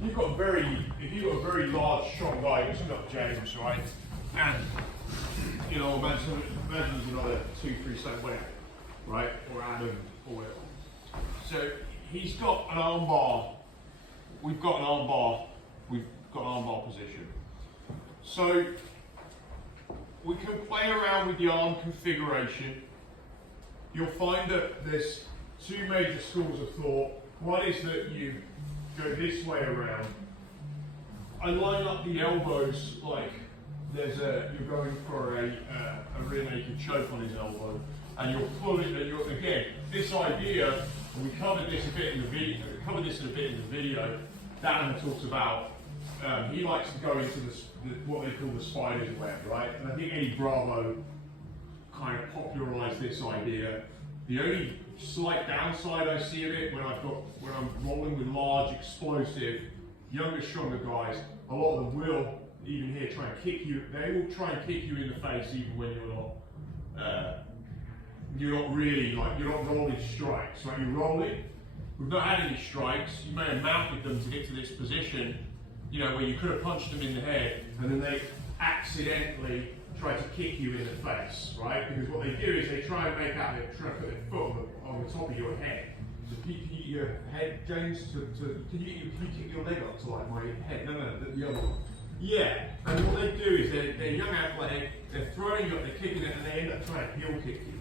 if you've got a very large, strong guy, you're something like James, right? And you know, imagine there's another 2-3 stone weight, right? Or Adam or whatever. So he's got an arm bar. We've got an arm bar. We've got an arm bar position. So we can play around with the arm configuration. You'll find that there's two major schools of thought. One is that you go this way around. I line up the elbows like you're going for a rear naked choke on his elbow, and you're pulling. And again, this idea, and we covered this a bit in the video. Dan talks about. He likes to go into what they call the spider's web, right? And I think Eddie Bravo kind of popularised this idea. The only slight downside I see of it when I'm rolling with large, explosive, younger, stronger guys, a lot of them will, even here, try and kick you. They will try and kick you in the face even when you're not rolling strikes, right? You're rolling. We've not had any strikes. You may have mounted them to get to this position, you know, where you could have punched them in the head, and then they accidentally try to kick you in the face, right? Because what they do is they try and make out they're trying to put their foot on the top of your head. So can you get your head, James, can you kick your leg up to like my head? No, the other one. Yeah, and what they do is they're young athletic, they're throwing you up, they're kicking it, and they end up trying to heel kick you,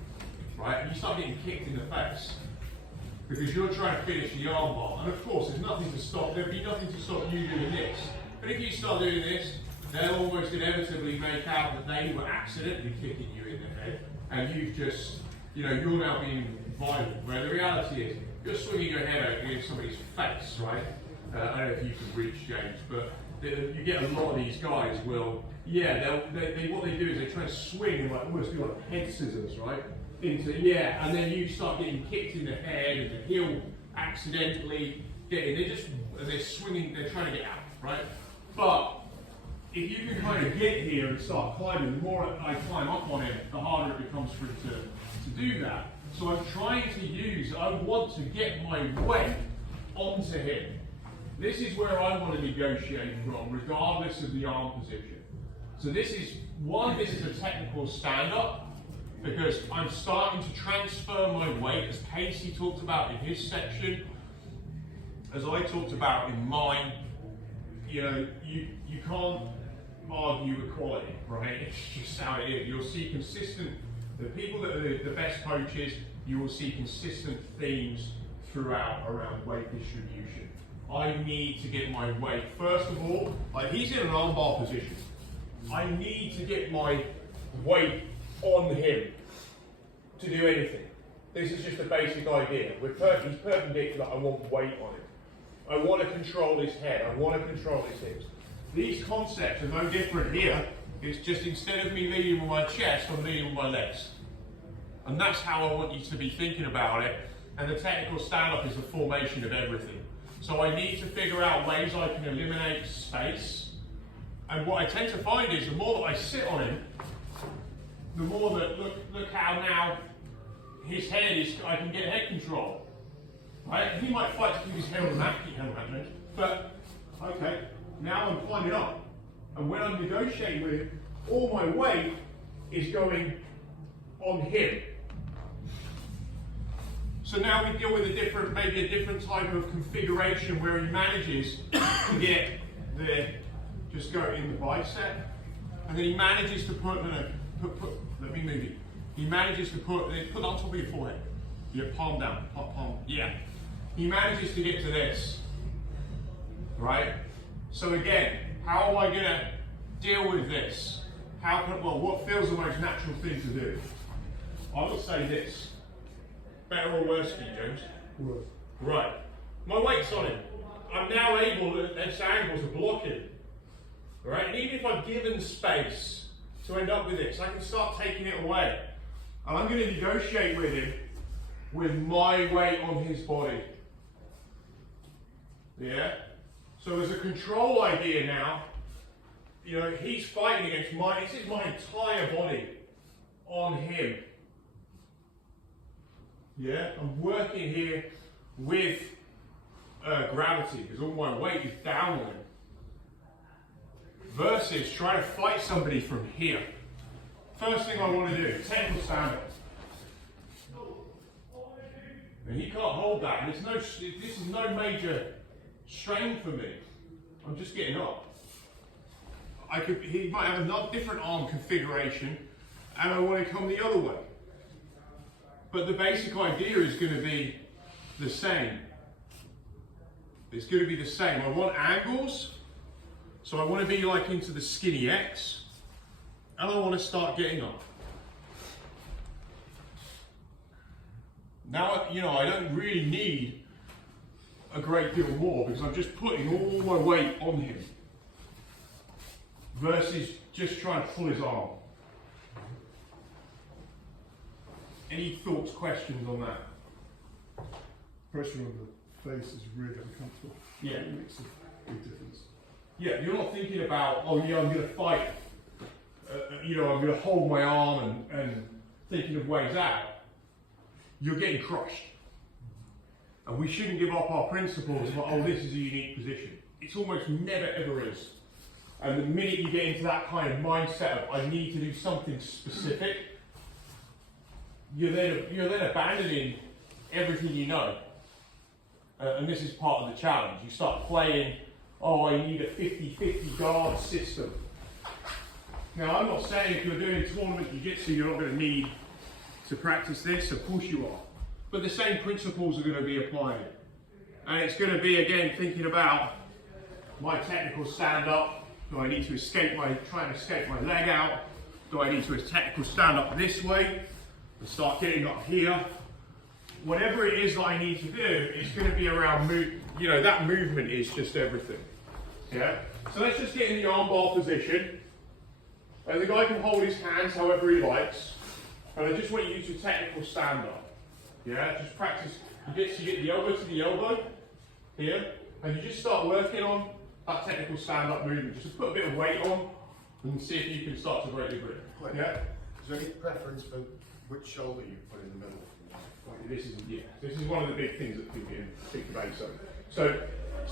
right? And you start getting kicked in the face because you're trying to finish the arm bar. And of course, there'd be nothing to stop you doing this. But if you start doing this, they'll almost inevitably make out that they were accidentally kicking you in the head, and you've just, you know, you're now being violent. Where the reality is, you're swinging your head out against somebody's face, right? I don't know if you can reach James, but you get a lot of these guys will, what they do is they try to swing and like almost do like head scissors, right? And then you start getting kicked in the head, and the heel accidentally they're swinging, they're trying to get out, right? But if you can kind of get here and start climbing, the more I climb up on it, the harder it becomes for it to do that. So I'm trying to I want to get my weight onto him. This is where I want to negotiate from, regardless of the arm position. So this is a technical stand-up, because I'm starting to transfer my weight, as Casey talked about in his section, as I talked about in mine. You know, you can't argue equality, right? It's just how it is. You'll see the people that are the best coaches, you will see consistent themes throughout around weight distribution. I need to get my weight, first of all, like he's in an armbar position. I need to get my weight on him to do anything. This is just a basic idea. He's perpendicular, I want weight on him. I want to control his head, I want to control his hips. These concepts are no different here. It's just instead of me leading with my chest, I'm leading with my legs. And that's how I want you to be thinking about it. And the technical stand-up is the formation of everything. So I need to figure out ways I can eliminate space. And what I tend to find is the more that I sit on him, the more that, look how now his head is, I can get head control. Right? He might fight to keep his head on that, but okay, now I'm climbing up. And when I'm negotiating with him, all my weight is going on him. So now we deal with maybe a different type of configuration where he manages to get just go in the bicep, and then he manages to put, let me move it. He manages to put it on top of your forehead. Your palm down, palm, yeah. He manages to get to this, right? So again, how am I going to deal with this? What feels the most natural thing to do? I would say this. Better or worse for you, James? Worse. Right. My weight's on him. I'm now able at this angle to block him. Right? And even if I've given space to end up with this, I can start taking it away. And I'm going to negotiate with him with my weight on his body. Yeah? So as a control idea now, you know, he's fighting against this is my entire body on him. Yeah? I'm working here with gravity, because all my weight is down on him. Versus trying to fight somebody from here. First thing I want to do, technical stand-up. And he can't hold that. And this is no major strain for me. I'm just getting up. He might have a different arm configuration, and I want to come the other way. But the basic idea is going to be the same. It's going to be the same. I want angles, so I want to be like into the skinny X, and I want to start getting up. Now, I don't really need a great deal more because I'm just putting all my weight on him versus just trying to pull his arm. Any thoughts, questions on that? Pressure on the face is really uncomfortable. Yeah. It makes a big difference. Yeah, you're not thinking about, oh yeah, I'm going to fight, I'm going to hold my arm and thinking of ways out. You're getting crushed. And we shouldn't give up our principles of, oh, this is a unique position. It's almost never ever is. And the minute you get into that kind of mindset of, I need to do something specific, you're then abandoning everything you know. And this is part of the challenge. You start playing, oh, I need a 50-50 guard system. Now, I'm not saying if you're doing tournament jiu-jitsu, you're not going to need to practice this, of course you are. But the same principles are going to be applied. And it's going to be, again, thinking about my technical stand-up. Do I need to try and escape my leg out? Do I need to technical stand up this way and start getting up here? Whatever it is that I need to do, it's going to be around that movement is just everything. Yeah? So let's just get in the armbar position. And the guy can hold his hands however he likes. And I just want you to technical stand up. Yeah, just practice. You get the elbow to the elbow here, and you just start working on that technical stand up movement. Just put a bit of weight on and see if you can start to break your grip. Yeah? Is there any preference for which shoulder you put in the middle? This is one of the big things that people think about. So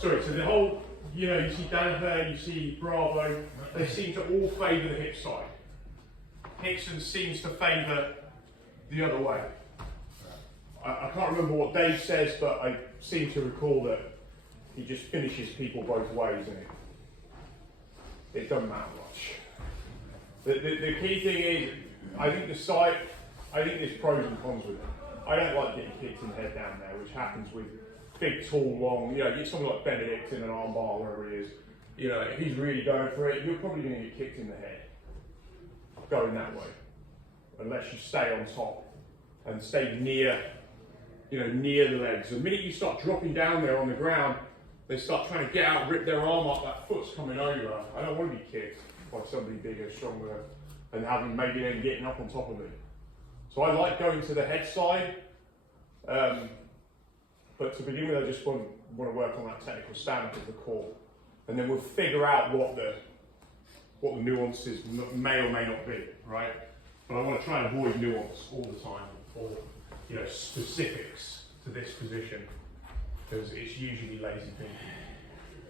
the whole, you see Danaher, you see Bravo, they seem to all favour the hip side. Hickson seems to favour the other way. I can't remember what Dave says, but I seem to recall that he just finishes people both ways, and it doesn't matter much. The key thing is, I think there's pros and cons with it. I don't like getting kicked in the head down there, which happens with big, tall, long, get someone like Benedict in an armbar, wherever he is. If he's really going for it, you're probably going to get kicked in the head going that way, unless you stay on top and stay near the legs. The minute you start dropping down there on the ground, they start trying to get out, rip their arm up, that foot's coming over. I don't want to be kicked by somebody bigger, stronger, and having maybe then getting up on top of me. So I like going to the head side, but to begin with, I just want to work on that technical stand-up of the core, and then we'll figure out what the nuances may or may not be, right? But I want to try and avoid nuance all the time, or specifics to this position, because it's usually lazy thinking.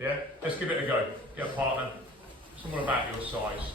Yeah, let's give it a go. Get a partner, someone about your size.